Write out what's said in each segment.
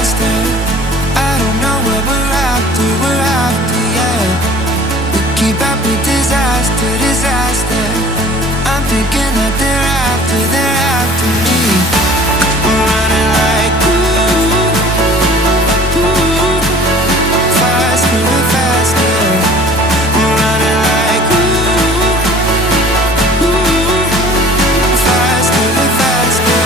disaster. I don't know what we're after, yeah. We keep up with disaster, disaster. I'm thinking that they're after me. We're running like faster and faster. We're running like faster and faster.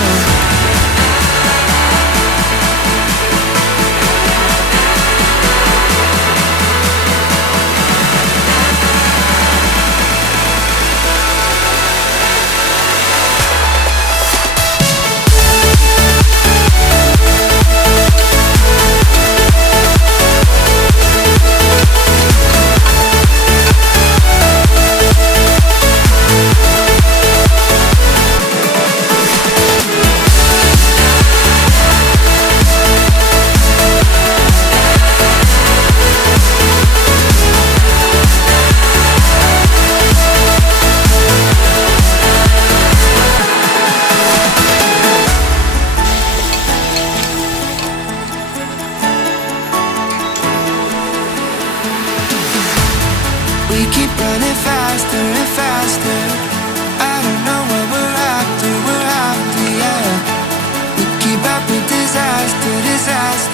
We keep running faster and faster. I don't know what we're after, yeah. We keep up with disaster, disaster.